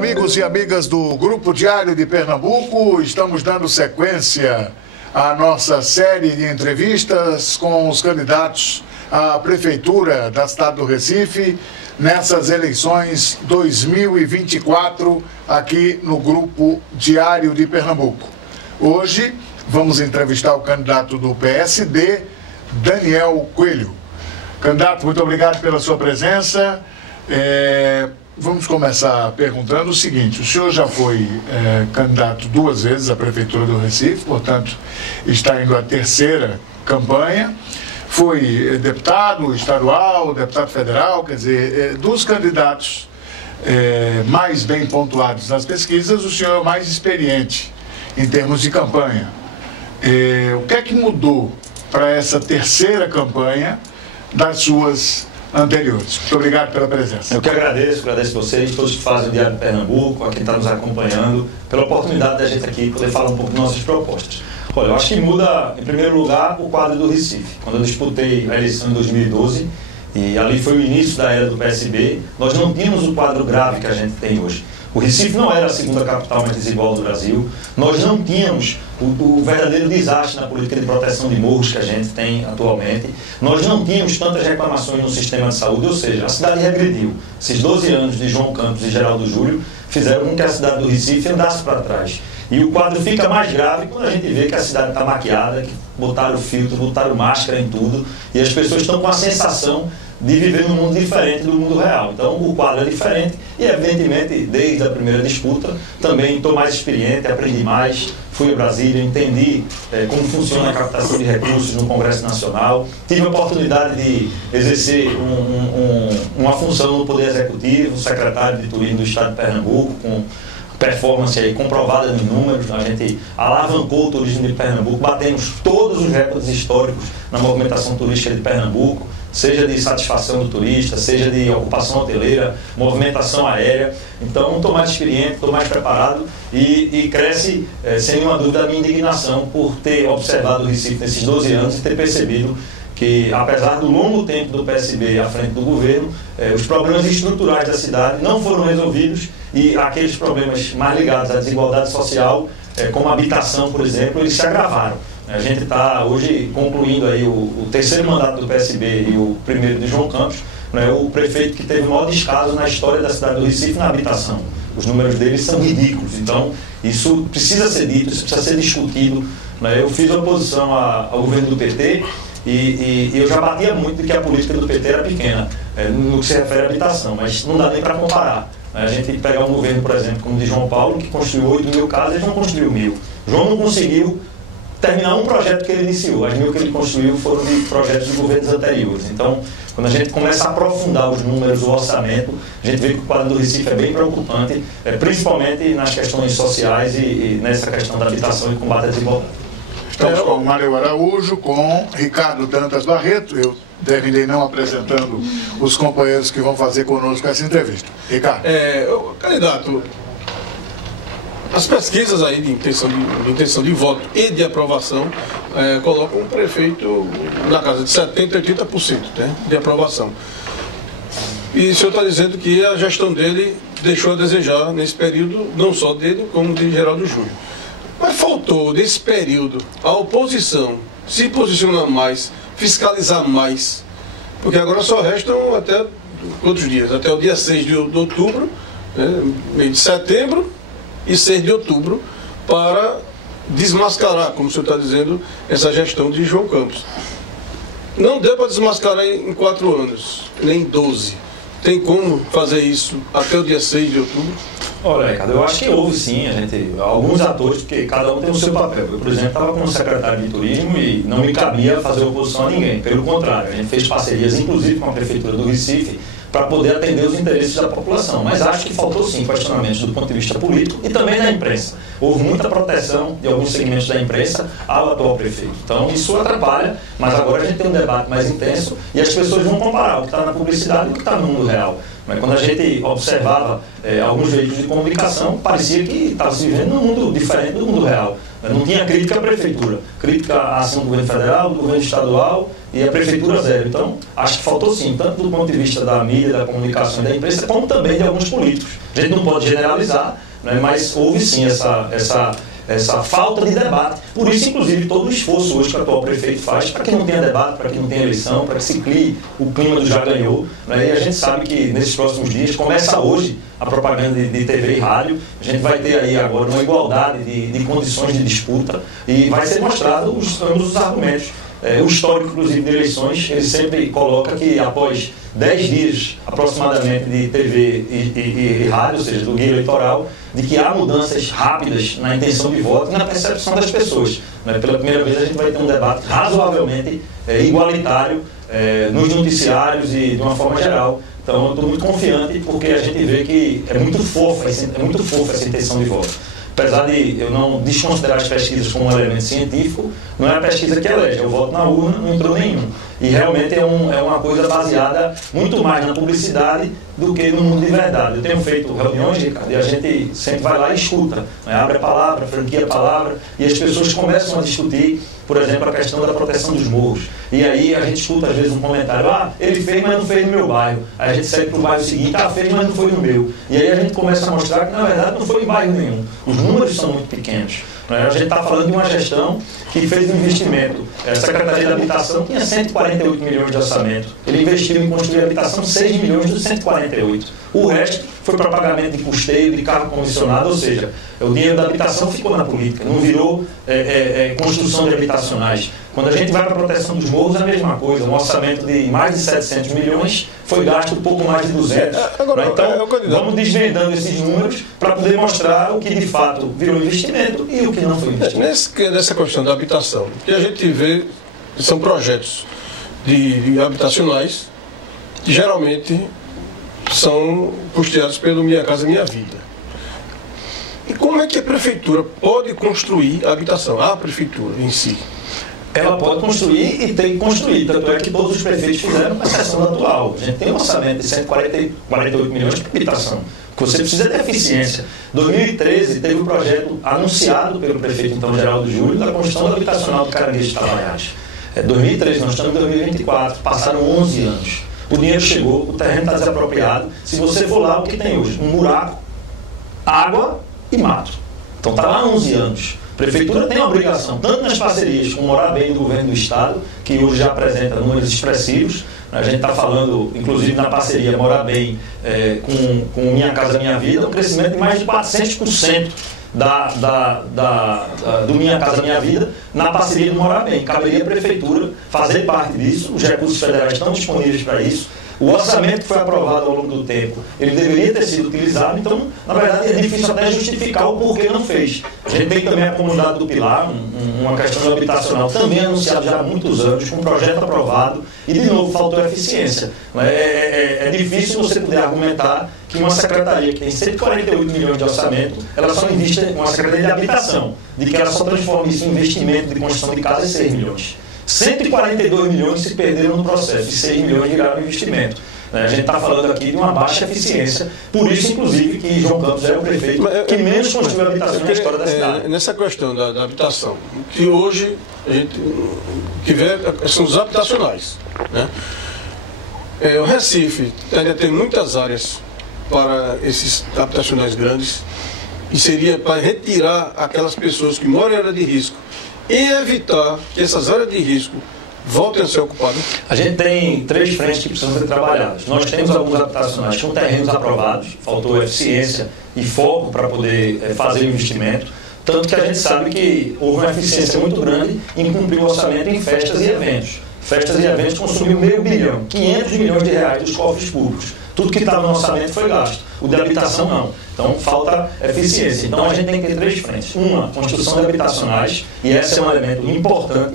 Amigos e amigas do Grupo Diário de Pernambuco, estamos dando sequência à nossa série de entrevistas com os candidatos à Prefeitura da cidade do Recife nessas eleições 2024 aqui no Grupo Diário de Pernambuco. Hoje vamos entrevistar o candidato do PSD, Daniel Coelho. Candidato, muito obrigado pela sua presença. Vamos começar perguntando o seguinte: o senhor já foi candidato 2 vezes à Prefeitura do Recife, portanto está indo à 3ª campanha, foi deputado estadual, deputado federal, quer dizer, dos candidatos mais bem pontuados nas pesquisas, o senhor é o mais experiente em termos de campanha. O que é que mudou para essa 3ª campanha das suas anteriores? Muito obrigado pela presença. Eu que agradeço vocês, todos que fazem o Diário de Pernambuco, a quem está nos acompanhando, pela oportunidade da gente aqui poder falar um pouco de nossas propostas. Olha, eu acho que muda, em primeiro lugar, o quadro do Recife. Quando eu disputei a eleição em 2012, e ali foi o início da era do PSB, nós não tínhamos o quadro grave que a gente tem hoje. O Recife não era a 2ª capital mais desigual do Brasil. Nós não tínhamos o verdadeiro desastre na política de proteção de morros que a gente tem atualmente. Nós não tínhamos tantas reclamações no sistema de saúde, ou seja, a cidade regrediu. Esses 12 anos de João Campos e Geraldo Júlio fizeram com que a cidade do Recife andasse para trás. E o quadro fica mais grave quando a gente vê que a cidade está maquiada, que botaram filtro, botaram máscara em tudo, e as pessoas estão com a sensação de viver num mundo diferente do mundo real. Então o quadro é diferente e, evidentemente, desde a primeira disputa, também estou mais experiente, aprendi mais, fui a Brasília, entendi como funciona a captação de recursos no Congresso Nacional, tive a oportunidade de exercer uma função no Poder Executivo, secretário de Turismo do Estado de Pernambuco, com performance aí comprovada em números. A gente alavancou o turismo de Pernambuco, batemos todos os recordes históricos na movimentação turística de Pernambuco, seja de satisfação do turista, seja de ocupação hoteleira, movimentação aérea. Então, estou mais experiente, estou mais preparado e cresce, sem nenhuma dúvida, a minha indignação por ter observado o Recife nesses 12 anos e ter percebido que, apesar do longo tempo do PSB à frente do governo, os problemas estruturais da cidade não foram resolvidos e aqueles problemas mais ligados à desigualdade social, como a habitação, por exemplo, eles se agravaram. A gente está hoje concluindo aí o 3º mandato do PSB e o primeiro de João Campos, né, o prefeito que teve o maior descaso na história da cidade do Recife na habitação. Os números dele são ridículos, então isso precisa ser dito, isso precisa ser discutido. Né. Eu fiz oposição ao governo do PT e eu já batia muito de que a política do PT era pequena, no que se refere à habitação, mas não dá nem para comparar. A gente pegar um governo, por exemplo, como o de João Paulo, que construiu 8.000 casas, ele não construiu 1.000. João não conseguiu terminar um projeto que ele iniciou. As 1.000 que ele construiu foram de projetos de governos anteriores. Então, quando a gente começa a aprofundar os números, o orçamento, a gente vê que o quadro do Recife é bem preocupante, principalmente nas questões sociais e nessa questão da habitação e combate à desigualdade. Estamos com o Mário Araújo, com Ricardo Dantas Barreto. Eu terminei não apresentando os companheiros que vão fazer conosco essa entrevista. Ricardo. Candidato, as pesquisas aí de intenção de voto e de aprovação colocam um prefeito na casa de 70%, 80%, né, de aprovação. E o senhor está dizendo que a gestão dele deixou a desejar nesse período, não só dele, como de Geraldo Júlio. Mas faltou, nesse período, a oposição se posicionar mais, fiscalizar mais, porque agora só restam até quantos dias? Até o dia 6 de outubro, meio de setembro, e 6 de outubro, para desmascarar, como o senhor está dizendo, essa gestão de João Campos. Não deu para desmascarar em 4 anos, nem em 12. Tem como fazer isso até o dia 6 de outubro? Olha, Ricardo, eu acho que houve sim, alguns atores, porque cada um tem o seu papel. Eu, por exemplo, estava como secretário de turismo e não me cabia fazer oposição a ninguém. Pelo contrário, a gente fez parcerias, inclusive com a Prefeitura do Recife, para poder atender os interesses da população. Mas acho que faltou sim questionamentos do ponto de vista político e também da imprensa. Houve muita proteção de alguns segmentos da imprensa ao atual prefeito. Então isso atrapalha, mas agora a gente tem um debate mais intenso e as pessoas vão comparar o que está na publicidade e o que está no mundo real. Mas quando a gente observava alguns veículos de comunicação, parecia que estava se vivendo num mundo diferente do mundo real. Não tinha crítica à prefeitura, crítica à ação do governo federal, do governo estadual e a prefeitura zero. Então, acho que faltou sim, tanto do ponto de vista da mídia, da comunicação e da imprensa, como também de alguns políticos. A gente não pode generalizar, né, mas houve sim essa falta de debate. Por isso, inclusive, todo o esforço hoje que o atual prefeito faz para que não tenha debate, para que não tenha eleição, para que se crie o clima do já ganhou. Né? E a gente sabe que nesses próximos dias, começa hoje a propaganda de TV e rádio, a gente vai ter aí agora uma igualdade de condições de disputa e vai ser mostrado ambos os argumentos. O histórico, inclusive, de eleições, ele sempre coloca que após 10 dias aproximadamente de TV e rádio, ou seja, do guia eleitoral, de que há mudanças rápidas na intenção de voto e na percepção das pessoas. Pela primeira vez a gente vai ter um debate razoavelmente igualitário nos noticiários e de uma forma geral. Então eu estou muito confiante porque a gente vê que é muito fofa essa intenção de voto. Apesar de eu não desconsiderar as pesquisas como um elemento científico, não é a pesquisa que elege, eu voto na urna, não entrou nenhum. E realmente é uma coisa baseada muito mais na publicidade do que no mundo de verdade. Eu tenho feito reuniões, Ricardo, e a gente sempre vai lá e escuta, né? Abre a palavra, franquia a palavra, e as pessoas começam a discutir, por exemplo, a questão da proteção dos morros. E aí a gente escuta às vezes um comentário, ele fez, mas não fez no meu bairro. Aí a gente segue para o bairro seguinte, fez, mas não foi no meu. E aí a gente começa a mostrar que na verdade não foi em bairro nenhum. Os números são muito pequenos. A gente está falando de uma gestão que fez um investimento. A Secretaria da Habitação tinha 148 milhões de orçamento. Ele investiu em construir habitação 6 milhões dos 148. O resto foi para pagamento de custeio, de carro comissionado, ou seja, o dinheiro da habitação ficou na política, não virou construção de habitacionais. Quando a gente vai para a proteção dos morros, é a mesma coisa. Um orçamento de mais de 700 milhões foi gasto um pouco mais de 200. Então, vamos desvendando esses números para poder mostrar o que de fato virou investimento e o que não foi investimento. Nessa questão da habitação, o que a gente vê são projetos de habitacionais que geralmente são custeados pelo Minha Casa Minha Vida. E como é que a prefeitura pode construir a habitação? A prefeitura em si. Ela pode construir e tem que construir. Tanto é que todos os prefeitos fizeram com exceção do atual. A gente tem um orçamento de 148 milhões de habitação. Que você precisa de eficiência. Em 2013 teve um projeto anunciado pelo prefeito então Geraldo Júlio da construção habitacional do Caranguejo de Itabaiaras. 2013, nós estamos em 2024, passaram 11 anos. O dinheiro chegou, o terreno está desapropriado. Se você for lá, o que tem hoje? Um buraco, água e mato. Então está lá há 11 anos. A prefeitura tem a obrigação, tanto nas parcerias com o Morar Bem do governo do estado, que hoje já apresenta números expressivos. A gente está falando, inclusive na parceria Morar Bem com Minha Casa Minha Vida, um crescimento de mais de 400% do Minha Casa Minha Vida na parceria do Morar Bem. Caberia a prefeitura fazer parte disso, os recursos federais estão disponíveis para isso. O orçamento que foi aprovado ao longo do tempo, ele deveria ter sido utilizado, então, na verdade, é difícil até justificar o porquê não fez. A gente tem também a Comunidade do Pilar, uma questão habitacional também anunciada já há muitos anos, com um projeto aprovado, e, de novo, faltou eficiência. É difícil você poder argumentar que uma secretaria que tem 148 milhões de orçamento, ela só investe em uma secretaria de habitação, de que ela só transforma isso em investimento de construção de casas em 6 milhões. 142 milhões se perderam no processo e 6 milhões viraram investimento. A gente está falando aqui de uma baixa eficiência, por isso, inclusive, que João Campos é o prefeito que menos construiu habitação na história da cidade. Nessa questão da habitação, que hoje a gente vê são os habitacionais. Né? O Recife ainda tem muitas áreas para esses habitacionais grandes e seria para retirar aquelas pessoas que moram em área de risco e evitar que essas áreas de risco voltem a ser ocupadas? A gente tem 3 frentes que precisam ser trabalhadas. Nós temos alguns habitacionais com terrenos aprovados, faltou eficiência e foco para poder fazer o investimento, tanto que a gente sabe que houve uma eficiência muito grande em cumprir o orçamento em festas e eventos. Festas e eventos consumiu R$500 bilhão, 500 milhões de reais dos cofres públicos. Tudo que estava no orçamento foi gasto. O de habitação não. Então falta eficiência. Então a gente tem que ter 3 frentes. Uma, construção de habitacionais, e esse é um elemento importante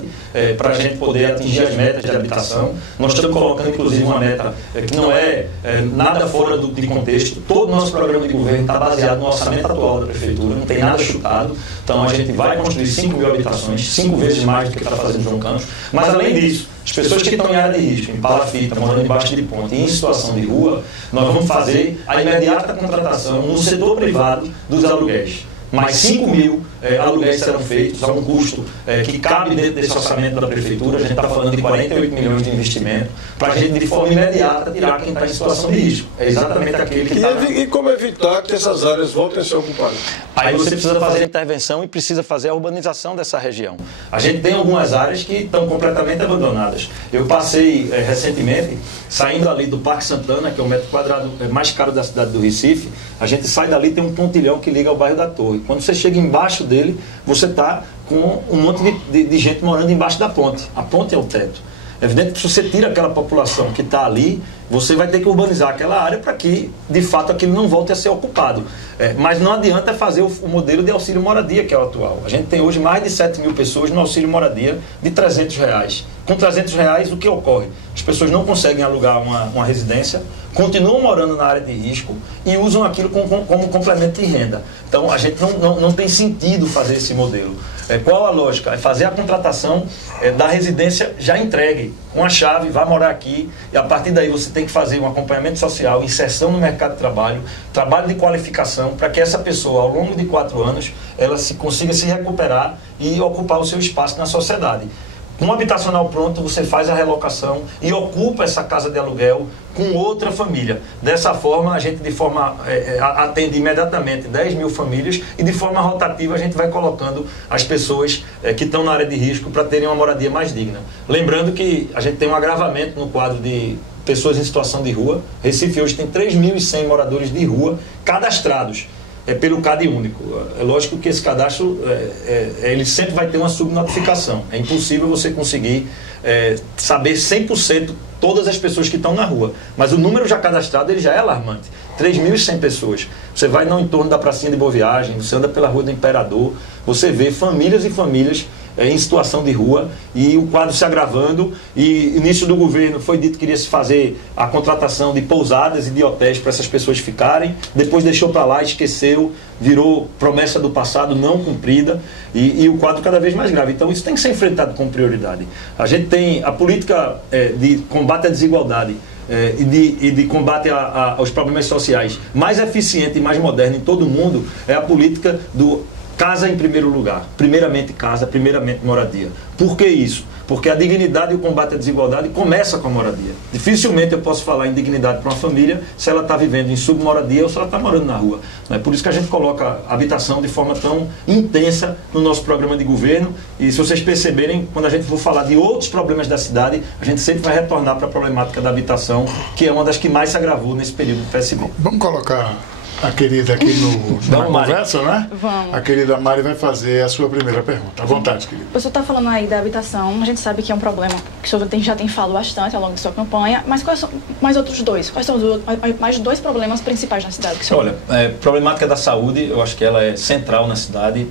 para a gente poder atingir as metas de habitação. Nós estamos colocando inclusive uma meta que não é nada fora de contexto. Todo o nosso programa de governo está baseado no orçamento atual da prefeitura, não tem nada chutado. Então a gente vai construir 5 mil habitações, 5 vezes mais do que está fazendo João Campos. Mas além disso, as pessoas que estão em área de risco, em palafita, morando embaixo de ponte, em situação de rua, nós vamos fazer a imediata contratação no setor privado dos aluguéis. mais 5 mil aluguéis serão feitos a um custo que cabe dentro desse orçamento da Prefeitura. A gente está falando de 48 milhões de investimento para a gente, de forma imediata, tirar quem está em situação de risco. É exatamente aquele que está... E como evitar que essas áreas voltem a ser ocupadas? Aí você precisa fazer a intervenção e precisa fazer a urbanização dessa região. A gente tem algumas áreas que estão completamente abandonadas. Eu passei recentemente, saindo ali do Parque Santana, que é o metro quadrado mais caro da cidade do Recife, a gente sai dali, tem um pontilhão que liga ao bairro da Torre. Quando você chega embaixo dele, você está com um monte de gente morando embaixo da ponte. A ponte é o teto. É evidente que se você tira aquela população que está ali, você vai ter que urbanizar aquela área para que, de fato, aquilo não volte a ser ocupado. Mas não adianta fazer o modelo de auxílio moradia, que é o atual. A gente tem hoje mais de 7 mil pessoas no auxílio moradia de R$300. Com R$300, o que ocorre? As pessoas não conseguem alugar uma residência, continuam morando na área de risco e usam aquilo como complemento de renda. Então, a gente não tem sentido fazer esse modelo. Qual a lógica? É fazer a contratação da residência já entregue, com a chave, vai morar aqui, e a partir daí você tem que fazer um acompanhamento social, inserção no mercado de trabalho, trabalho de qualificação, para que essa pessoa, ao longo de 4 anos, ela consiga se recuperar e ocupar o seu espaço na sociedade. Com o habitacional pronto, você faz a relocação e ocupa essa casa de aluguel com outra família. Dessa forma, a gente atende imediatamente 10 mil famílias e de forma rotativa a gente vai colocando as pessoas que estão na área de risco para terem uma moradia mais digna. Lembrando que a gente tem um agravamento no quadro de pessoas em situação de rua. Recife hoje tem 3.100 moradores de rua cadastrados. Pelo CAD único. É lógico que esse cadastro, ele sempre vai ter uma subnotificação. É impossível você conseguir saber 100% todas as pessoas que estão na rua. Mas o número já cadastrado, ele já é alarmante. 3.100 pessoas. Você vai no entorno da pracinha de Boa Viagem, você anda pela Rua do Imperador, você vê famílias e famílias em situação de rua e o quadro se agravando. E início do governo foi dito que iria se fazer a contratação de pousadas e de hotéis para essas pessoas ficarem, depois deixou para lá, esqueceu, virou promessa do passado não cumprida e o quadro cada vez mais grave. Então isso tem que ser enfrentado com prioridade. A gente tem a política de combate à desigualdade e de combate aos problemas sociais mais eficiente e mais moderna em todo o mundo, é a política do casa em primeiro lugar. Primeiramente casa, primeiramente moradia. Por que isso? Porque a dignidade e o combate à desigualdade começa com a moradia. Dificilmente eu posso falar em dignidade para uma família se ela está vivendo em submoradia ou se ela está morando na rua. É por isso que a gente coloca a habitação de forma tão intensa no nosso programa de governo. E se vocês perceberem, quando a gente for falar de outros problemas da cidade, a gente sempre vai retornar para a problemática da habitação, que é uma das que mais se agravou nesse período do PSB. Vamos colocar a querida aqui na conversa, né? Vamos. A querida Mari vai fazer a sua primeira pergunta. À vontade, querida. O senhor está falando aí da habitação, a gente sabe que é um problema que o senhor já tem falado bastante ao longo da sua campanha, mas quais são mais outros dois? Quais são os mais 2 problemas principais na cidade? Que o senhor... Olha, problemática da saúde, eu acho que ela é central na cidade.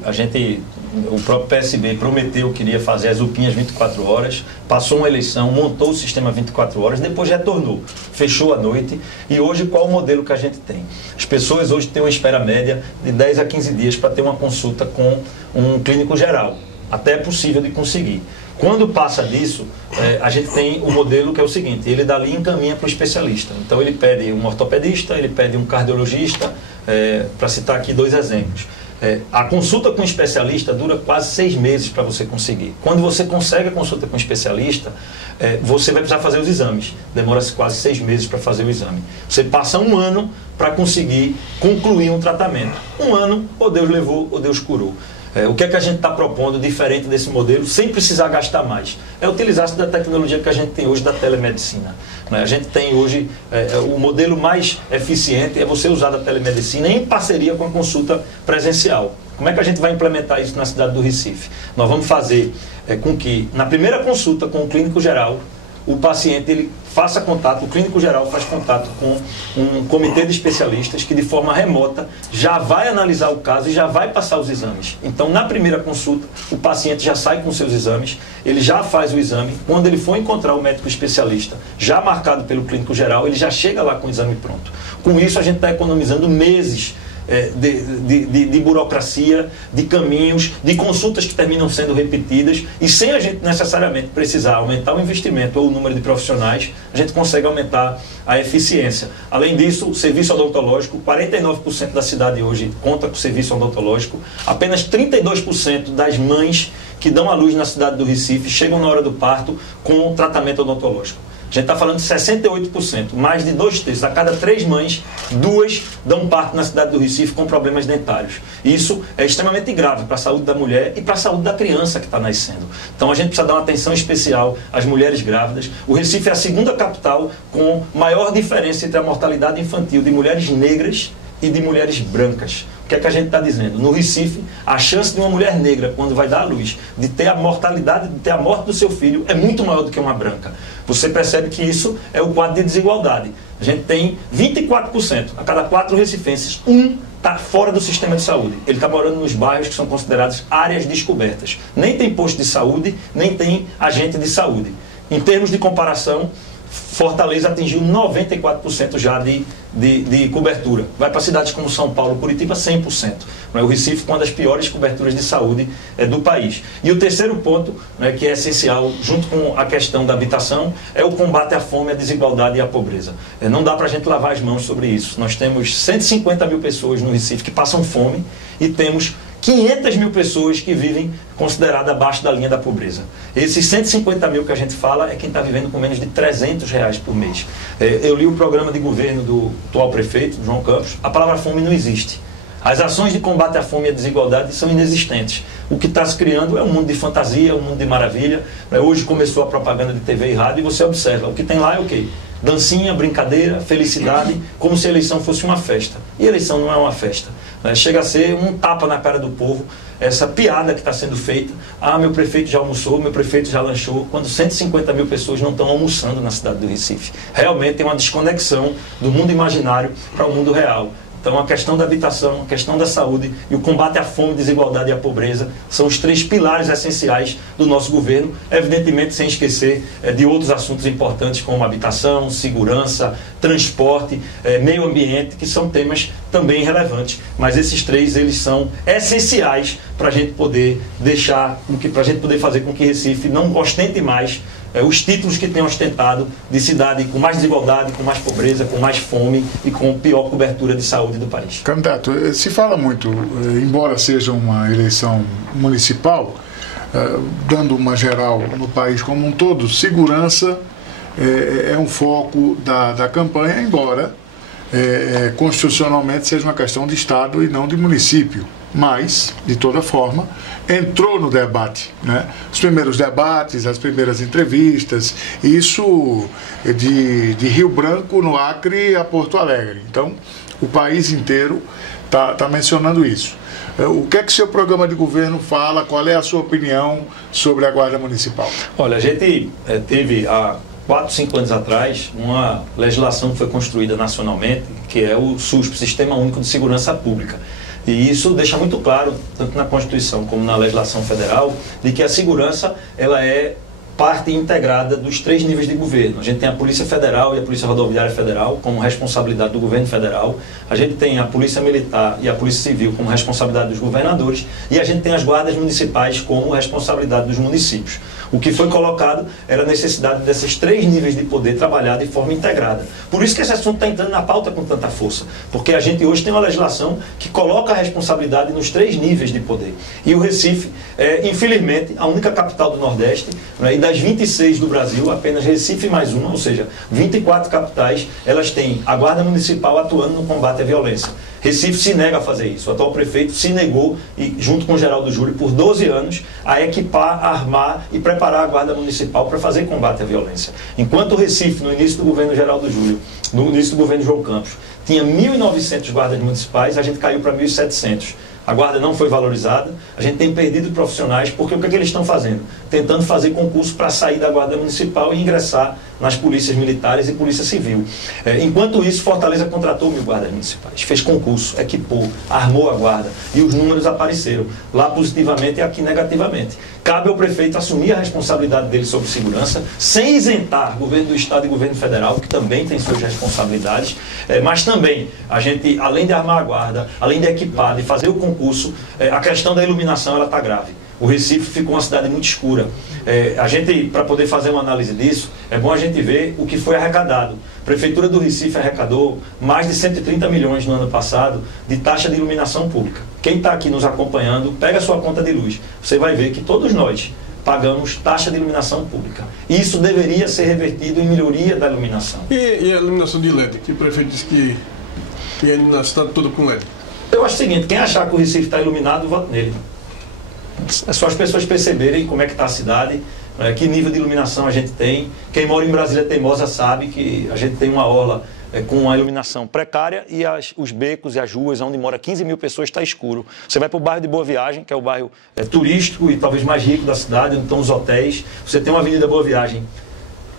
O próprio PSB prometeu que iria fazer as UPinhas 24 horas, passou uma eleição, montou o sistema 24 horas, depois retornou, fechou à noite. E hoje qual o modelo que a gente tem? As pessoas hoje têm uma espera média de 10 a 15 dias para ter uma consulta com um clínico geral. Até é possível de conseguir. Quando passa disso, a gente tem o modelo que é o seguinte: ele dali encaminha para o especialista. Então ele pede um ortopedista, ele pede um cardiologista, para citar aqui 2 exemplos. A consulta com o especialista dura quase 6 meses para você conseguir. Quando você consegue a consulta com o especialista, você vai precisar fazer os exames. Demora-se quase 6 meses para fazer o exame. Você passa 1 ano para conseguir concluir um tratamento. 1 ano, ou Deus levou, ou Deus curou. O que é que a gente está propondo diferente desse modelo, sem precisar gastar mais? É utilizar-se da tecnologia que a gente tem hoje da telemedicina. A gente tem hoje, o modelo mais eficiente é você usar a telemedicina em parceria com a consulta presencial. Como é que a gente vai implementar isso na cidade do Recife? Nós vamos fazer com que, na primeira consulta com o clínico geral, o paciente ele faça contato, o clínico geral faz contato com um comitê de especialistas que de forma remota já vai analisar o caso e já vai passar os exames. Então, na primeira consulta, o paciente já sai com seus exames, ele já faz o exame. Quando ele for encontrar o médico especialista, já marcado pelo clínico geral, ele já chega lá com o exame pronto. Com isso, a gente está economizando meses de burocracia, de caminhos, de consultas que terminam sendo repetidas, e sem a gente necessariamente precisar aumentar o investimento ou o número de profissionais, a gente consegue aumentar a eficiência. Além disso, o serviço odontológico, 49% da cidade hoje conta com serviço odontológico, apenas 32% das mães que dão à luz na cidade do Recife chegam na hora do parto com tratamento odontológico. A gente está falando de 68%, mais de 2/3. A cada 3 mães, 2 dão parto na cidade do Recife com problemas dentários. Isso é extremamente grave para a saúde da mulher e para a saúde da criança que está nascendo. Então a gente precisa dar uma atenção especial às mulheres grávidas. O Recife é a segunda capital com maior diferença entre a mortalidade infantil de mulheres negras e de mulheres brancas. O que é que a gente está dizendo? No Recife, a chance de uma mulher negra, quando vai dar à luz, de ter a mortalidade, de ter a morte do seu filho, é muito maior do que uma branca. Você percebe que isso é o quadro de desigualdade. A gente tem 24%, a cada 4 recifenses, 1 está fora do sistema de saúde. Ele está morando nos bairros que são considerados áreas descobertas. Nem tem posto de saúde, nem tem agente de saúde. Em termos de comparação, Fortaleza atingiu 94% já de cobertura. Vai para cidades como São Paulo, Curitiba, 100%. O Recife com uma das piores coberturas de saúde do país. E o terceiro ponto, que é essencial, junto com a questão da habitação, é o combate à fome, à desigualdade e à pobreza. Não dá para a gente lavar as mãos sobre isso. Nós temos 150 mil pessoas no Recife que passam fome e temos 500 mil pessoas que vivem consideradas abaixo da linha da pobreza. Esses 150 mil que a gente fala é quem está vivendo com menos de R$300 por mês. Eu li o programa de governo do atual prefeito, João Campos. A palavra fome não existe. As ações de combate à fome e à desigualdade são inexistentes. O que está se criando é um mundo de fantasia, um mundo de maravilha. Hoje começou a propaganda de TV e rádio e você observa. O que tem lá é o quê? Dancinha, brincadeira, felicidade, como se a eleição fosse uma festa. E a eleição não é uma festa. Chega a ser um tapa na cara do povo, essa piada que está sendo feita. Ah, meu prefeito já almoçou, meu prefeito já lanchou, quando 150 mil pessoas não estão almoçando na cidade do Recife. Realmente tem uma desconexão do mundo imaginário para o mundo real. Então a questão da habitação, a questão da saúde e o combate à fome, desigualdade e à pobreza são os 3 pilares essenciais do nosso governo, evidentemente sem esquecer de outros assuntos importantes como habitação, segurança, transporte, meio ambiente, que são temas também relevantes. Mas esses 3, eles são essenciais para a gente poder para a gente poder fazer com que Recife não ostente mais os títulos que tem ostentado de cidade com mais desigualdade, com mais pobreza, com mais fome e com pior cobertura de saúde do país. Candidato, se fala muito, embora seja uma eleição municipal, dando uma geral no país como um todo, segurança é um foco da campanha, embora constitucionalmente seja uma questão de Estado e não de município. Mas, de toda forma, entrou no debate, né? Os primeiros debates, as primeiras entrevistas, isso de Rio Branco, no Acre, a Porto Alegre. Então, o país inteiro está mencionando isso. O que é que seu programa de governo fala? Qual é a sua opinião sobre a Guarda Municipal? Olha, a gente teve há 4, 5 anos atrás uma legislação que foi construída nacionalmente, que é o SUSP, Sistema Único de Segurança Pública. E isso deixa muito claro, tanto na Constituição como na legislação federal, de que a segurança ela é parte integrada dos 3 níveis de governo. A gente tem a Polícia Federal e a Polícia Rodoviária Federal como responsabilidade do governo federal. A gente tem a Polícia Militar e a Polícia Civil como responsabilidade dos governadores. E a gente tem as guardas municipais como responsabilidade dos municípios. O que foi colocado era a necessidade desses 3 níveis de poder trabalhar de forma integrada. Por isso que esse assunto está entrando na pauta com tanta força. Porque a gente hoje tem uma legislação que coloca a responsabilidade nos 3 níveis de poder. E o Recife é, infelizmente, a única capital do Nordeste, né, e das 26 do Brasil, apenas Recife mais uma, ou seja, 24 capitais, elas têm a Guarda Municipal atuando no combate à violência. Recife se nega a fazer isso. O atual prefeito se negou, e, junto com o Geraldo Júlio, por 12 anos, a equipar, armar e preparar a Guarda Municipal para fazer combate à violência. Enquanto o Recife, no início do governo Geraldo Júlio, no início do governo João Campos, tinha 1.900 guardas municipais, a gente caiu para 1.700. A guarda não foi valorizada, a gente tem perdido profissionais, porque o que é que eles estão fazendo? Tentando fazer concurso para sair da guarda municipal e ingressar nas polícias militares e polícia civil. Enquanto isso, Fortaleza contratou 1.000 guardas municipais, fez concurso, equipou, armou a guarda, e os números apareceram, lá positivamente e aqui negativamente. cabe ao prefeito assumir a responsabilidade dele sobre segurança, sem isentar o governo do estado e o governo federal, que também tem suas responsabilidades, mas também a gente, além de armar a guarda, além de equipar, de fazer o concurso, a questão da iluminação está grave. O Recife ficou uma cidade muito escura. A gente, para poder fazer uma análise disso, é bom a gente ver o que foi arrecadado. A Prefeitura do Recife arrecadou mais de 130 milhões no ano passado de taxa de iluminação pública. Quem está aqui nos acompanhando, pega a sua conta de luz. Você vai ver que todos nós pagamos taxa de iluminação pública. Isso deveria ser revertido em melhoria da iluminação. E a iluminação de LED, que o prefeito disse que ia iluminar a cidade toda com LED? Eu acho o seguinte, quem achar que o Recife está iluminado, vote nele. É só as pessoas perceberem como é que está a cidade, que nível de iluminação a gente tem. Quem mora em Brasília Teimosa sabe que a gente tem uma orla com uma iluminação precária e os becos e as ruas onde mora 15 mil pessoas está escuro. Você vai para o bairro de Boa Viagem, que é o bairro turístico e talvez mais rico da cidade, onde estão os hotéis. Você tem uma Avenida Boa Viagem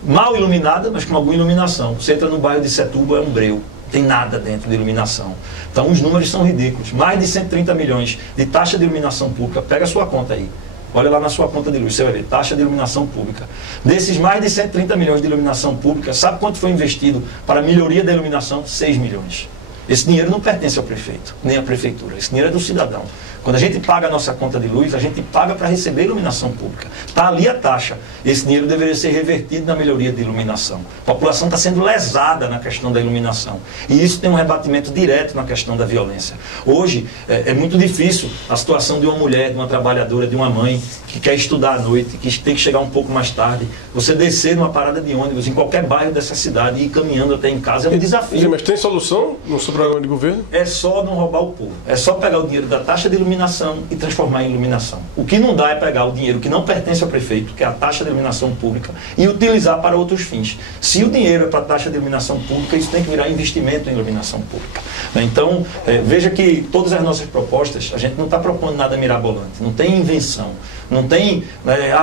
mal iluminada, mas com alguma iluminação. Você entra no bairro de Setúbal, é um breu. Tem nada dentro de iluminação. Então os números são ridículos. Mais de 130 milhões de taxa de iluminação pública. Pega a sua conta aí. Olha lá na sua conta de luz, você vai ver, taxa de iluminação pública. Desses mais de 130 milhões de iluminação pública, sabe quanto foi investido para a melhoria da iluminação? 6 milhões. Esse dinheiro não pertence ao prefeito, nem à prefeitura. Esse dinheiro é do cidadão. Quando a gente paga a nossa conta de luz, a gente paga para receber iluminação pública. Está ali a taxa. Esse dinheiro deveria ser revertido na melhoria de iluminação. A população está sendo lesada na questão da iluminação. E isso tem um rebatimento direto na questão da violência. Hoje, é muito difícil a situação de uma mulher, de uma trabalhadora, de uma mãe que quer estudar à noite, que tem que chegar um pouco mais tarde. Você descer numa parada de ônibus em qualquer bairro dessa cidade e ir caminhando até em casa é um desafio. Mas tem solução no seu programa de governo? É só não roubar o povo. É só pegar o dinheiro da taxa de iluminação e transformar em iluminação. O que não dá é pegar o dinheiro que não pertence ao prefeito, que é a taxa de iluminação pública, e utilizar para outros fins. Se o dinheiro é para a taxa de iluminação pública, isso tem que virar investimento em iluminação pública. Então, veja que todas as nossas propostas, a gente não está propondo nada mirabolante, não tem invenção, não tem,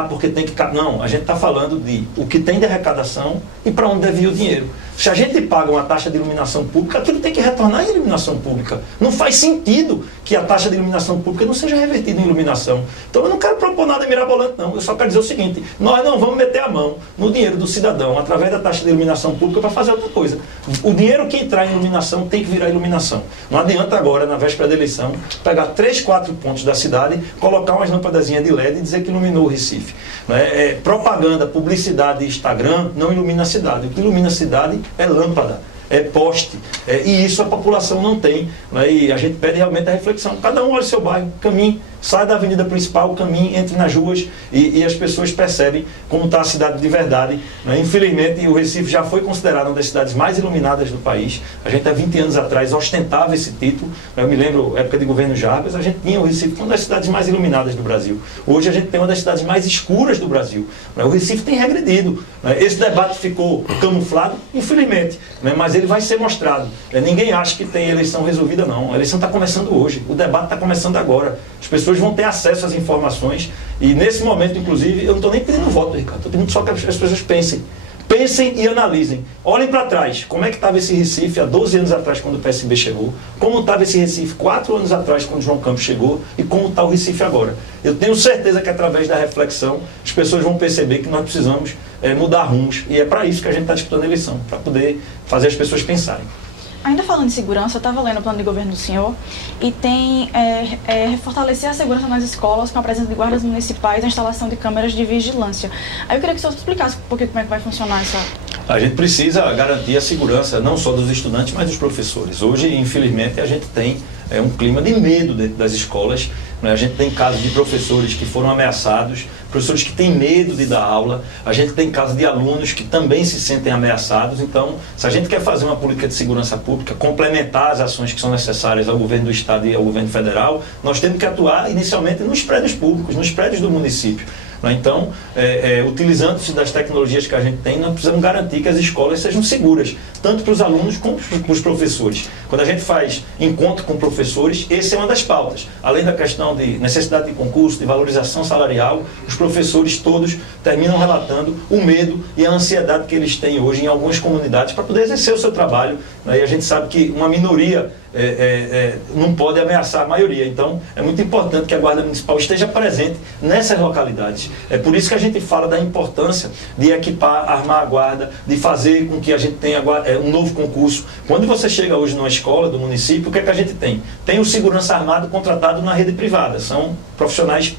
porque tem que... Não, a gente está falando de o que tem de arrecadação e para onde deve ir o dinheiro. Se a gente paga uma taxa de iluminação pública, aquilo tem que retornar em iluminação pública. Não faz sentido que a taxa de iluminação pública não seja revertida em iluminação. Então eu não quero propor nada mirabolante, não. Eu só quero dizer o seguinte, nós não vamos meter a mão no dinheiro do cidadão através da taxa de iluminação pública para fazer outra coisa. O dinheiro que entrar em iluminação tem que virar iluminação. Não adianta agora, na véspera da eleição, pegar 3, 4 pontos da cidade, colocar umas lâmpadazinhas de LED e dizer que iluminou o Recife. Propaganda, publicidade e Instagram não ilumina a cidade. O que ilumina a cidade é lâmpada, é poste, e isso a população não tem, e a gente pede realmente a reflexão. Cada um olha o seu bairro, caminhe, sai da avenida principal, caminhe, entre nas ruas e as pessoas percebem como está a cidade de verdade. Infelizmente, o Recife já foi considerado uma das cidades mais iluminadas do país. A gente há 20 anos atrás ostentava esse título. Eu me lembro, época de governo Jarbas, a gente tinha o Recife como uma das cidades mais iluminadas do Brasil. Hoje a gente tem uma das cidades mais escuras do Brasil. O Recife tem regredido. Esse debate ficou camuflado, infelizmente, mas ele vai ser mostrado. Ninguém acha que tem eleição resolvida, não. A eleição está começando hoje. O debate está começando agora. As pessoas vão ter acesso às informações e nesse momento, inclusive, eu não estou nem pedindo voto, Ricardo, estou pedindo só que as pessoas pensem. Pensem e analisem. Olhem para trás. Como é que estava esse Recife há 12 anos atrás, quando o PSB chegou? Como estava esse Recife 4 anos atrás, quando o João Campos chegou? E como está o Recife agora? Eu tenho certeza que através da reflexão, as pessoas vão perceber que nós precisamos mudar rumos. E é para isso que a gente está disputando a eleição, para poder fazer as pessoas pensarem. Ainda falando de segurança, eu estava lendo o plano de governo do senhor e tem fortalecer a segurança nas escolas com a presença de guardas municipais e a instalação de câmeras de vigilância. Aí eu queria que o senhor explicasse um pouquinho como é que vai funcionar essa... A gente precisa garantir a segurança não só dos estudantes, mas dos professores. Hoje, infelizmente, a gente tem um clima de medo dentro das escolas. A gente tem casos de professores que foram ameaçados, professores que têm medo de dar aula, a gente tem casos de alunos que também se sentem ameaçados. Então, se a gente quer fazer uma política de segurança pública, complementar as ações que são necessárias ao governo do Estado e ao governo federal, nós temos que atuar inicialmente nos prédios públicos, nos prédios do município. Então, utilizando-se das tecnologias que a gente tem, nós precisamos garantir que as escolas sejam seguras. tanto para os alunos como para os professores. Quando a gente faz encontro com professores, essa é uma das pautas. Além da questão de necessidade de concurso, de valorização salarial, os professores todos terminam relatando o medo e a ansiedade que eles têm hoje em algumas comunidades para poder exercer o seu trabalho, né? E a gente sabe que uma minoria não pode ameaçar a maioria. Então, é muito importante que a Guarda Municipal esteja presente nessas localidades. É por isso que a gente fala da importância de equipar, armar a guarda, de fazer com que a gente tenha um novo concurso. Quando você chega hoje numa escola do município, o que é que a gente tem? Tem o segurança armado contratado na rede privada. São profissionais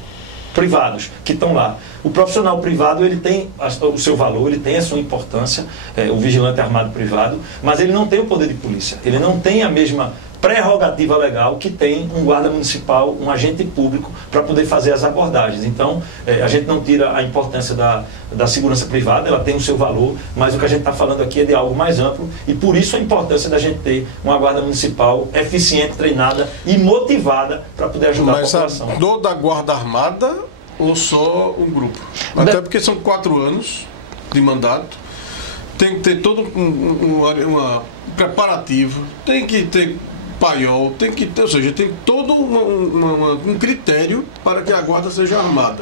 privados que estão lá. O profissional privado, ele tem o seu valor, ele tem a sua importância, o vigilante armado privado, mas ele não tem o poder de polícia. Ele não tem a mesma prerrogativa legal que tem um guarda municipal, um agente público, para poder fazer as abordagens. Então, a gente não tira a importância da segurança privada, ela tem o seu valor, mas o que a gente está falando aqui é de algo mais amplo, e por isso a importância da gente ter uma guarda municipal eficiente, treinada e motivada para poder ajudar a população. Mas da Guarda Armada ou só um grupo? Até porque são 4 anos de mandato, tem que ter todo um preparativo, tem que ter paiol, tem que ter, ou seja, tem todo um critério para que a guarda seja armada.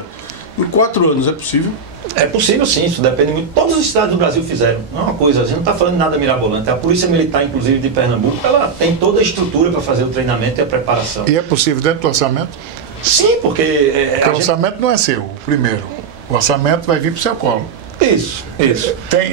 Em 4 anos é possível? É possível sim, isso depende muito. Todos os estados do Brasil fizeram. Não é uma coisa, a gente não está falando de nada mirabolante. A Polícia Militar, inclusive de Pernambuco, ela tem toda a estrutura para fazer o treinamento e a preparação. E é possível dentro do orçamento? Sim, porque... o orçamento não é seu, o primeiro. O orçamento vai vir para o seu colo. Isso.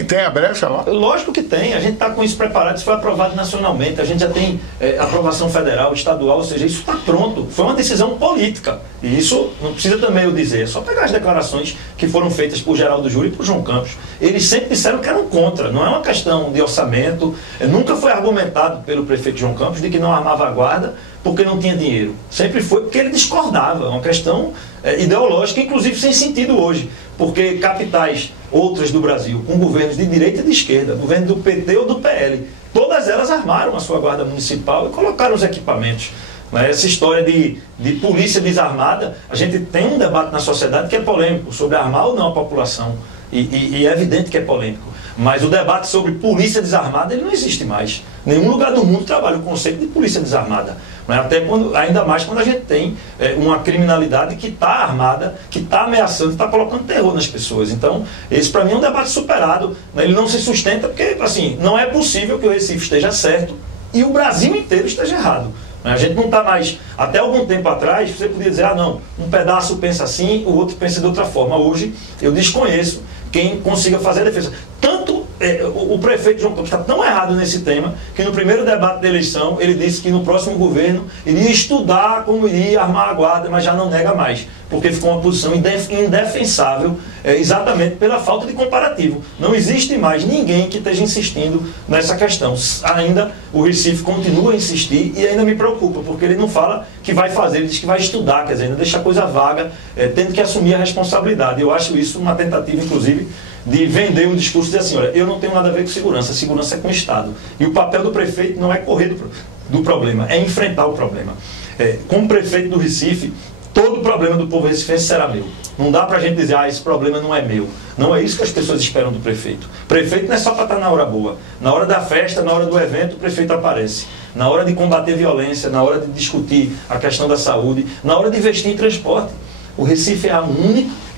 Tem a brecha lá? Lógico que tem, a gente está com isso preparado, isso foi aprovado nacionalmente, a gente já tem aprovação federal, estadual, ou seja, isso está pronto, foi uma decisão política, e isso não precisa também eu dizer, é só pegar as declarações que foram feitas por Geraldo Júlio e por João Campos. Eles sempre disseram que eram contra, não é uma questão de orçamento, nunca foi argumentado pelo prefeito João Campos de que não armava a guarda porque não tinha dinheiro, sempre foi porque ele discordava, é uma questão ideológica, inclusive sem sentido hoje, porque capitais outras do Brasil, com governos de direita e de esquerda, governo do PT ou do PL, todas elas armaram a sua guarda municipal e colocaram os equipamentos. Essa história de polícia desarmada, a gente tem um debate na sociedade que é polêmico, sobre armar ou não a população, e é evidente que é polêmico. Mas o debate sobre polícia desarmada, ele não existe mais. Nenhum lugar do mundo trabalha o conceito de polícia desarmada. Até ainda mais quando a gente tem uma criminalidade que está armada, que está ameaçando, está colocando terror nas pessoas. Então, esse para mim é um debate superado. Ele não se sustenta porque, assim, não é possível que o Recife esteja certo e o Brasil inteiro esteja errado. A gente não está mais... Até algum tempo atrás, você podia dizer, não, um pedaço pensa assim, o outro pensa de outra forma. Hoje, eu desconheço quem consiga fazer a defesa. Tanto o prefeito João Campos está tão errado nesse tema, que no primeiro debate da eleição, ele disse que no próximo governo iria estudar como iria armar a guarda, mas já não nega mais, porque ficou uma posição indefensável, exatamente pela falta de comparativo. Não existe mais ninguém que esteja insistindo nessa questão. Ainda o Recife continua a insistir e ainda me preocupa, porque ele não fala que vai fazer, ele diz que vai estudar, quer dizer, ainda deixa a coisa vaga, tendo que assumir a responsabilidade. Eu acho isso uma tentativa, inclusive, de vender um discurso de assim, olha, eu não tenho nada a ver com segurança é com o Estado. E o papel do prefeito não é correr do problema, é enfrentar o problema. Como prefeito do Recife, todo o problema do povo recifense será meu. Não dá pra gente dizer, esse problema não é meu. Não é isso que as pessoas esperam do prefeito. Prefeito não é só para estar na hora boa. Na hora da festa, na hora do evento, o prefeito aparece. Na hora de combater violência, na hora de discutir a questão da saúde, na hora de investir em transporte. O Recife é a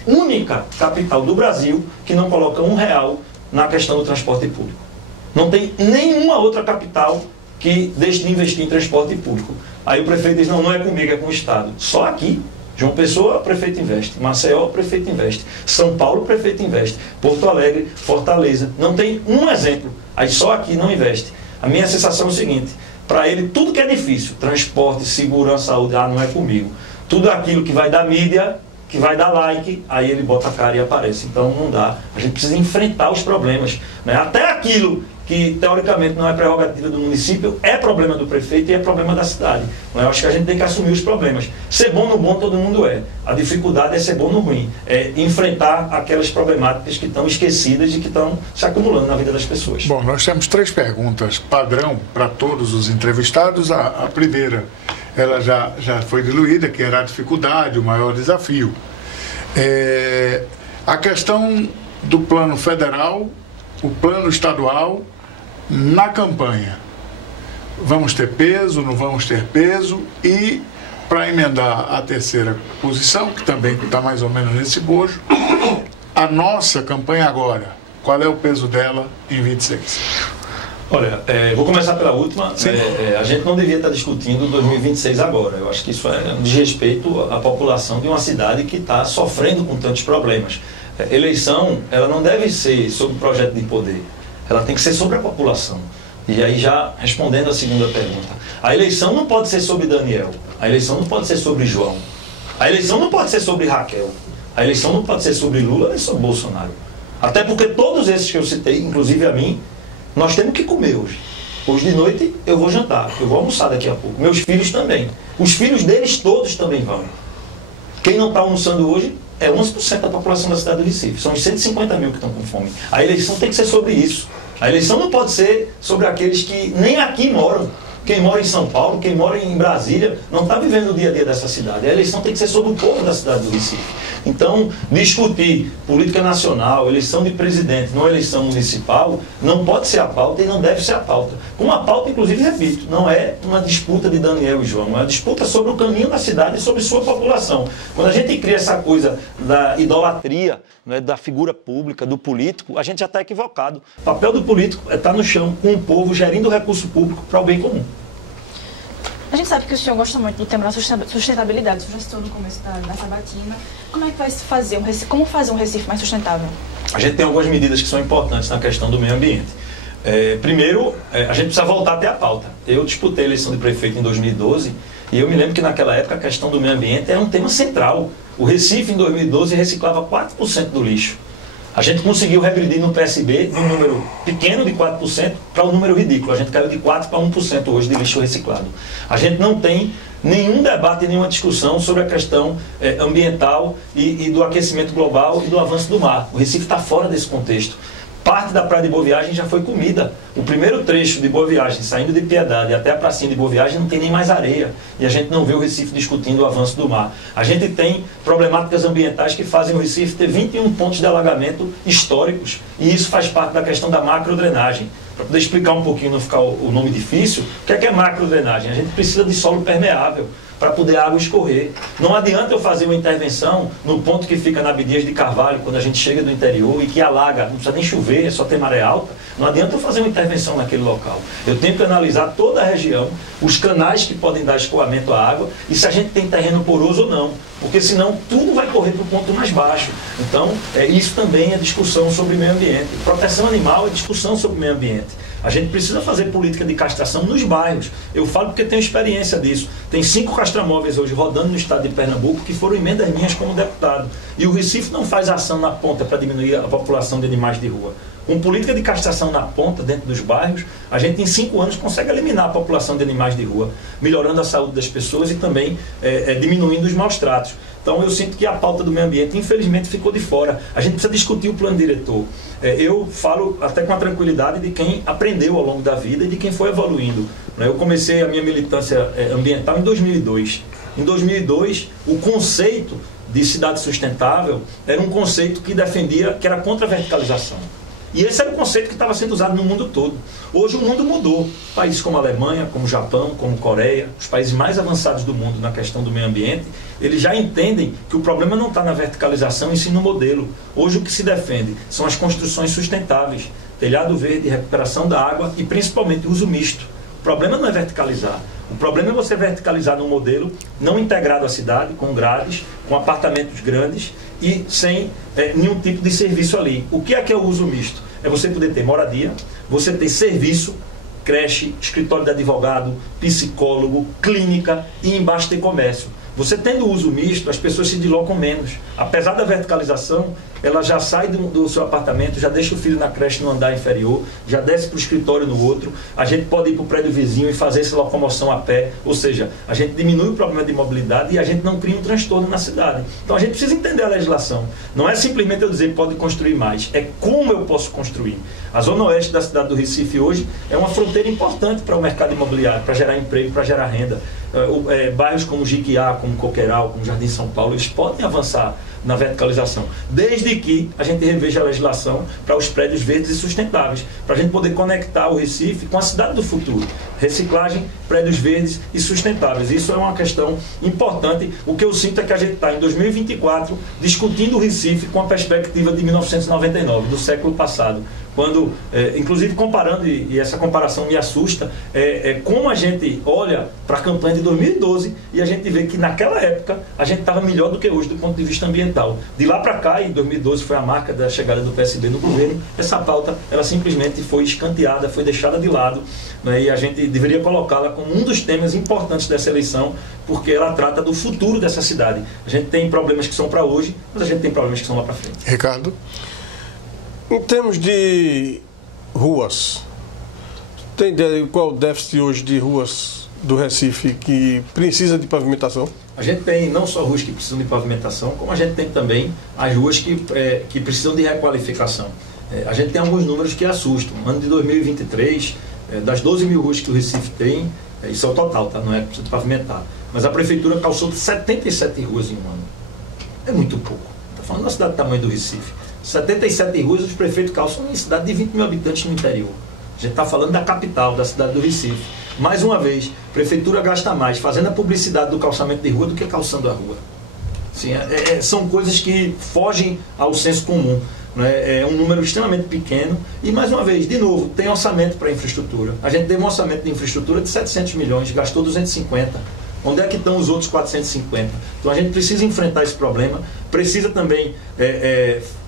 única capital do Brasil que não coloca R$1 na questão do transporte público. Não tem nenhuma outra capital que deixe de investir em transporte público. Aí o prefeito diz, não é comigo, é com o Estado. Só aqui, João Pessoa, o prefeito investe. Maceió, o prefeito investe. São Paulo, o prefeito investe. Porto Alegre, Fortaleza. Não tem um exemplo. Aí só aqui não investe. A minha sensação é o seguinte, para ele tudo que é difícil, transporte, segurança, saúde, não é comigo. Tudo aquilo que vai dar mídia, que vai dar like, aí ele bota a cara e aparece. Então não dá. A gente precisa enfrentar os problemas. Até aquilo que teoricamente não é prerrogativa do município, é problema do prefeito e é problema da cidade. Eu acho que a gente tem que assumir os problemas. Ser bom no bom todo mundo é. A dificuldade é ser bom no ruim. É enfrentar aquelas problemáticas que estão esquecidas e que estão se acumulando na vida das pessoas. Bom, nós temos 3 perguntas padrão para todos os entrevistados. A primeira, ela já foi diluída, que era a dificuldade, o maior desafio. A questão do plano federal, o plano estadual na campanha, vamos ter peso, não vamos ter peso? E, para emendar a terceira posição, que também está mais ou menos nesse bojo, a nossa campanha agora, qual é o peso dela em 26? Olha, vou começar pela última. A gente não devia estar discutindo 2026 agora. Eu acho que isso é um desrespeito à população de uma cidade que está sofrendo com tantos problemas. Eleição, ela não deve ser sobre o projeto de poder. Ela tem que ser sobre a população. E aí, já respondendo a segunda pergunta, a eleição não pode ser sobre Daniel, a eleição não pode ser sobre João, a eleição não pode ser sobre Raquel, a eleição não pode ser sobre Lula nem sobre Bolsonaro. Até porque todos esses que eu citei, inclusive a mim, nós temos que comer hoje. Hoje de noite eu vou jantar, eu vou almoçar daqui a pouco. Meus filhos também. Os filhos deles todos também vão. Quem não está almoçando hoje é 11% da população da cidade do Recife. São os 150 mil que estão com fome. A eleição tem que ser sobre isso. A eleição não pode ser sobre aqueles que nem aqui moram. Quem mora em São Paulo, quem mora em Brasília, não está vivendo o dia a dia dessa cidade. A eleição tem que ser sobre o povo da cidade do Recife. Então, discutir política nacional, eleição de presidente, não eleição municipal, não pode ser a pauta e não deve ser a pauta. Como a pauta, inclusive, repito, não é uma disputa de Daniel e João, é uma disputa sobre o caminho da cidade e sobre sua população. Quando a gente cria essa coisa da idolatria, né, da figura pública, do político, a gente já está equivocado. O papel do político é estar no chão com o povo, gerindo o recurso público para o bem comum. A gente sabe que o senhor gosta muito do tema da sustentabilidade, o senhor já citou no começo da sabatina. Como é que vai se fazer como fazer um Recife mais sustentável? A gente tem algumas medidas que são importantes na questão do meio ambiente. Primeiro, a gente precisa voltar até a pauta. Eu disputei a eleição de prefeito em 2012 e eu me lembro que naquela época a questão do meio ambiente era um tema central. O Recife, em 2012, reciclava 4% do lixo. A gente conseguiu regredir no PSB de um número pequeno de 4% para um número ridículo. A gente caiu de 4% para 1% hoje de lixo reciclado. A gente não tem nenhum debate, nenhuma discussão sobre a questão ambiental e do aquecimento global e do avanço do mar. O Recife está fora desse contexto. Parte da praia de Boa Viagem já foi comida. O primeiro trecho de Boa Viagem, saindo de Piedade até a pracinha de Boa Viagem, não tem nem mais areia. E a gente não vê o Recife discutindo o avanço do mar. A gente tem problemáticas ambientais que fazem o Recife ter 21 pontos de alagamento históricos. E isso faz parte da questão da macrodrenagem. Para poder explicar um pouquinho, não ficar o nome difícil, o que é macrodrenagem? A gente precisa de solo permeável para poder a água escorrer. Não adianta eu fazer uma intervenção no ponto que fica na Abdias de Carvalho, quando a gente chega do interior e que alaga, não precisa nem chover, é só ter maré alta. Não adianta eu fazer uma intervenção naquele local. Eu tenho que analisar toda a região, os canais que podem dar escoamento à água e se a gente tem terreno poroso ou não. Porque senão tudo vai correr para o ponto mais baixo. Então, isso também é discussão sobre meio ambiente. Proteção animal é discussão sobre meio ambiente. A gente precisa fazer política de castração nos bairros. Eu falo porque tenho experiência disso. Tem 5 castramóveis hoje rodando no estado de Pernambuco que foram emendas minhas como deputado. E o Recife não faz ação na ponta para diminuir a população de animais de rua. Com política de castração na ponta, dentro dos bairros, a gente em 5 anos consegue eliminar a população de animais de rua, melhorando a saúde das pessoas e também diminuindo os maus tratos. Então eu sinto que a pauta do meio ambiente, infelizmente, ficou de fora. A gente precisa discutir o plano diretor. Eu falo até com a tranquilidade de quem aprendeu ao longo da vida e de quem foi evoluindo. Eu comecei a minha militância ambiental em 2002. Em 2002, o conceito de cidade sustentável era um conceito que defendia que era contra a verticalização. E esse era o conceito que estava sendo usado no mundo todo. Hoje o mundo mudou. Países como a Alemanha, como o Japão, como a Coreia, os países mais avançados do mundo na questão do meio ambiente, eles já entendem que o problema não está na verticalização, e sim no modelo. Hoje o que se defende são as construções sustentáveis, telhado verde, recuperação da água e principalmente uso misto. O problema não é verticalizar. O problema é você verticalizar num modelo não integrado à cidade, com grades, com apartamentos grandes e sem nenhum tipo de serviço ali. O que é o uso misto? É você poder ter moradia, você ter serviço, creche, escritório de advogado, psicólogo, clínica e embaixo ter comércio. Você tendo uso misto, as pessoas se deslocam menos. Apesar da verticalização, ela já sai do seu apartamento, já deixa o filho na creche no andar inferior, já desce para o escritório no outro, a gente pode ir para o prédio vizinho e fazer essa locomoção a pé, ou seja, a gente diminui o problema de mobilidade e a gente não cria um transtorno na cidade. Então a gente precisa entender a legislação. Não é simplesmente eu dizer que pode construir mais, é como eu posso construir. A zona oeste da cidade do Recife hoje é uma fronteira importante para o mercado imobiliário, para gerar emprego, para gerar renda. Bairros como Jiquiá, como Coqueiral, como Jardim São Paulo, eles podem avançar na verticalização, desde que a gente reveja a legislação para os prédios verdes e sustentáveis, para a gente poder conectar o Recife com a cidade do futuro. Reciclagem, prédios verdes e sustentáveis. Isso é uma questão importante. O que eu sinto é que a gente está em 2024 discutindo o Recife com a perspectiva de 1999, do século passado. Quando, inclusive comparando, e essa comparação me assusta, como a gente olha para a campanha de 2012 e a gente vê que naquela época a gente estava melhor do que hoje do ponto de vista ambiental. De lá para cá, e 2012 foi a marca da chegada do PSB no governo, essa pauta ela simplesmente foi escanteada, foi deixada de lado, né, e a gente deveria colocá-la como um dos temas importantes dessa eleição, porque ela trata do futuro dessa cidade. A gente tem problemas que são para hoje, mas a gente tem problemas que são lá para frente. Ricardo? Em termos de ruas, tem ideia de qual o déficit hoje de ruas do Recife que precisa de pavimentação? A gente tem não só ruas que precisam de pavimentação, como a gente tem também as ruas que precisam de requalificação. A gente tem alguns números que assustam. No ano de 2023, das 12 mil ruas que o Recife tem, isso é o total, tá? Não é preciso pavimentar, mas a prefeitura calçou 77 ruas em um ano. É muito pouco. Está falando de uma cidade do tamanho do Recife. 77 ruas os prefeitos calçam em cidade de 20 mil habitantes no interior. A gente está falando da capital, da cidade do Recife. Mais uma vez, a prefeitura gasta mais fazendo a publicidade do calçamento de rua do que calçando a rua. Assim, são coisas que fogem ao senso comum. Né? É um número extremamente pequeno. E, mais uma vez, de novo, tem orçamento para infraestrutura. A gente teve um orçamento de infraestrutura de 700 milhões, gastou 250. Onde é que estão os outros 450? Então a gente precisa enfrentar esse problema, precisa também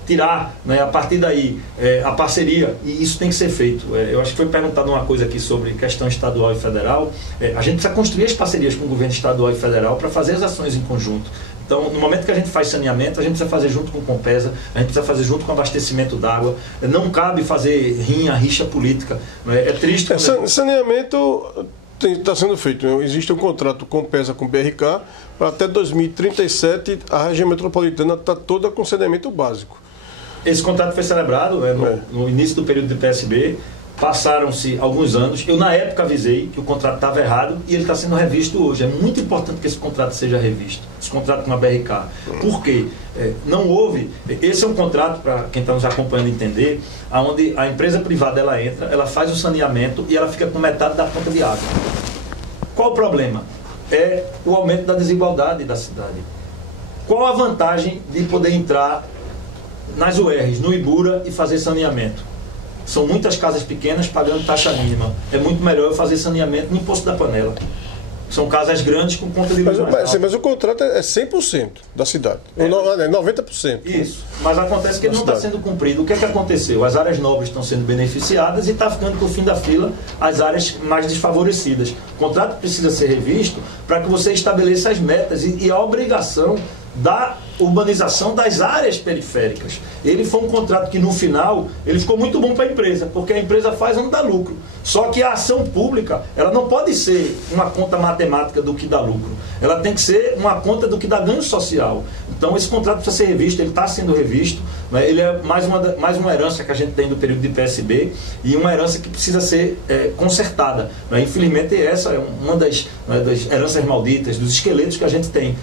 tirar, né, a partir daí a parceria, e isso tem que ser feito. Eu acho que foi perguntado uma coisa aqui sobre questão estadual e federal. A gente precisa construir as parcerias com o governo estadual e federal para fazer as ações em conjunto. Então, no momento que a gente faz saneamento, a gente precisa fazer junto com o Compesa, a gente precisa fazer junto com o abastecimento d'água. Não cabe fazer rixa política. É triste. Saneamento está sendo feito. Existe um contrato Compesa com o BRK para até 2037 a região metropolitana está toda com saneamento básico. Esse contrato foi celebrado, né, no início do período do PSB. Passaram-se alguns anos. Eu, na época, avisei que o contrato estava errado e ele está sendo revisto hoje. É muito importante que esse contrato seja revisto, esse contrato com a BRK. Por quê? Não houve... Esse é um contrato, para quem está nos acompanhando entender, onde a empresa privada ela entra, ela faz o saneamento e ela fica com metade da conta de água. Qual o problema? É o aumento da desigualdade da cidade. Qual a vantagem de poder entrar nas URs, no Ibura, e fazer saneamento? São muitas casas pequenas pagando taxa mínima. É muito melhor eu fazer saneamento no Imposto da Panela. São casas grandes com conta de luz mais alta. Mas o contrato é 100% da cidade. É 90%. Isso. Mas acontece que ele não está sendo cumprido. O que é que aconteceu? As áreas nobres estão sendo beneficiadas e está ficando com o fim da fila as áreas mais desfavorecidas. O contrato precisa ser revisto para que você estabeleça as metas e a obrigação da urbanização das áreas periféricas. Ele foi um contrato que no final ele ficou muito bom para a empresa, porque a empresa faz onde dá lucro. Só que a ação pública, ela não pode ser uma conta matemática do que dá lucro. Ela tem que ser uma conta do que dá ganho social. Então esse contrato precisa ser revisto, ele está sendo revisto, né? Ele é mais uma herança que a gente tem do período de PSB e uma herança que precisa ser consertada, né? Infelizmente essa é uma das heranças malditas, dos esqueletos que a gente tem.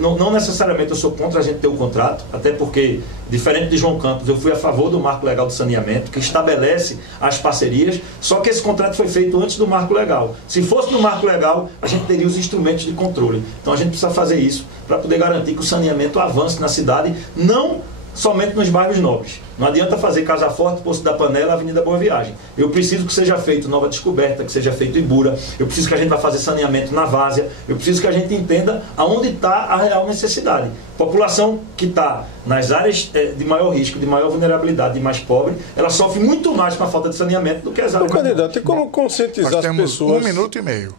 Não necessariamente eu sou contra a gente ter o contrato, até porque, diferente de João Campos, eu fui a favor do Marco Legal do Saneamento, que estabelece as parcerias, só que esse contrato foi feito antes do Marco Legal. Se fosse no Marco Legal, a gente teria os instrumentos de controle. Então a gente precisa fazer isso para poder garantir que o saneamento avance na cidade, não somente nos bairros nobres. Não adianta fazer Casa Forte, Poço da Panela, Avenida Boa Viagem. Eu preciso que seja feito Nova Descoberta, que seja feito Ibura. Eu preciso que a gente vá fazer saneamento na Várzea. Eu preciso que a gente entenda aonde está a real necessidade. População que está nas áreas de maior risco, de maior vulnerabilidade, de mais pobre, ela sofre muito mais com a falta de saneamento do que as áreas. Candidato, tem como conscientizar as pessoas... 1 minuto e meio.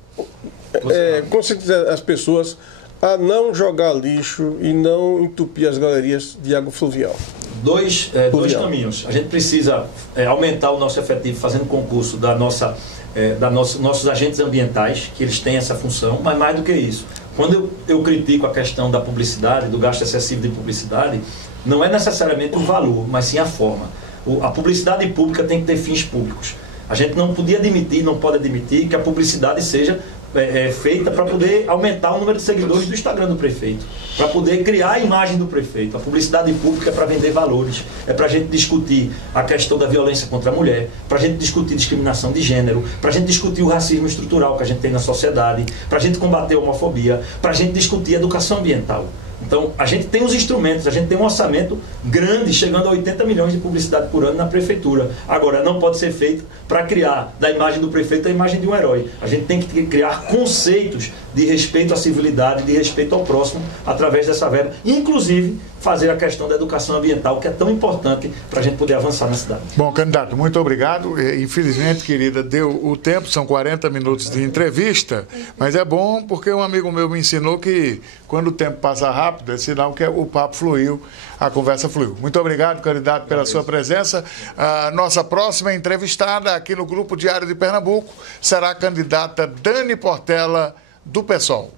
Conscientizar as pessoas a não jogar lixo e não entupir as galerias de água fluvial. Dois caminhos. A gente precisa aumentar o nosso efetivo fazendo concurso nossos agentes ambientais, que eles têm essa função, mas mais do que isso. Quando eu critico a questão da publicidade, do gasto excessivo de publicidade, não é necessariamente o valor, mas sim a forma. A publicidade pública tem que ter fins públicos. A gente não pode admitir que a publicidade seja feita para poder aumentar o número de seguidores do Instagram do prefeito, para poder criar a imagem do prefeito. A publicidade pública é para vender valores, é para a gente discutir a questão da violência contra a mulher, para a gente discutir discriminação de gênero, para a gente discutir o racismo estrutural que a gente tem na sociedade, para a gente combater a homofobia, para a gente discutir a educação ambiental. Então, a gente tem os instrumentos, a gente tem um orçamento grande, chegando a 80 milhões de publicidade por ano na prefeitura. Agora, não pode ser feito para criar da imagem do prefeito a imagem de um herói. A gente tem que criar conceitos de respeito à civilidade, de respeito ao próximo, através dessa verba. Inclusive, fazer a questão da educação ambiental, que é tão importante para a gente poder avançar na cidade. Bom, candidato, muito obrigado. Infelizmente, querida, deu o tempo, são 40 minutos de entrevista, mas é bom porque um amigo meu me ensinou que quando o tempo passa rápido, é sinal que o papo fluiu, a conversa fluiu. Muito obrigado, candidato, pela sua presença. A nossa próxima entrevistada aqui no Grupo Diário de Pernambuco será a candidata Dani Portela, do PSOL.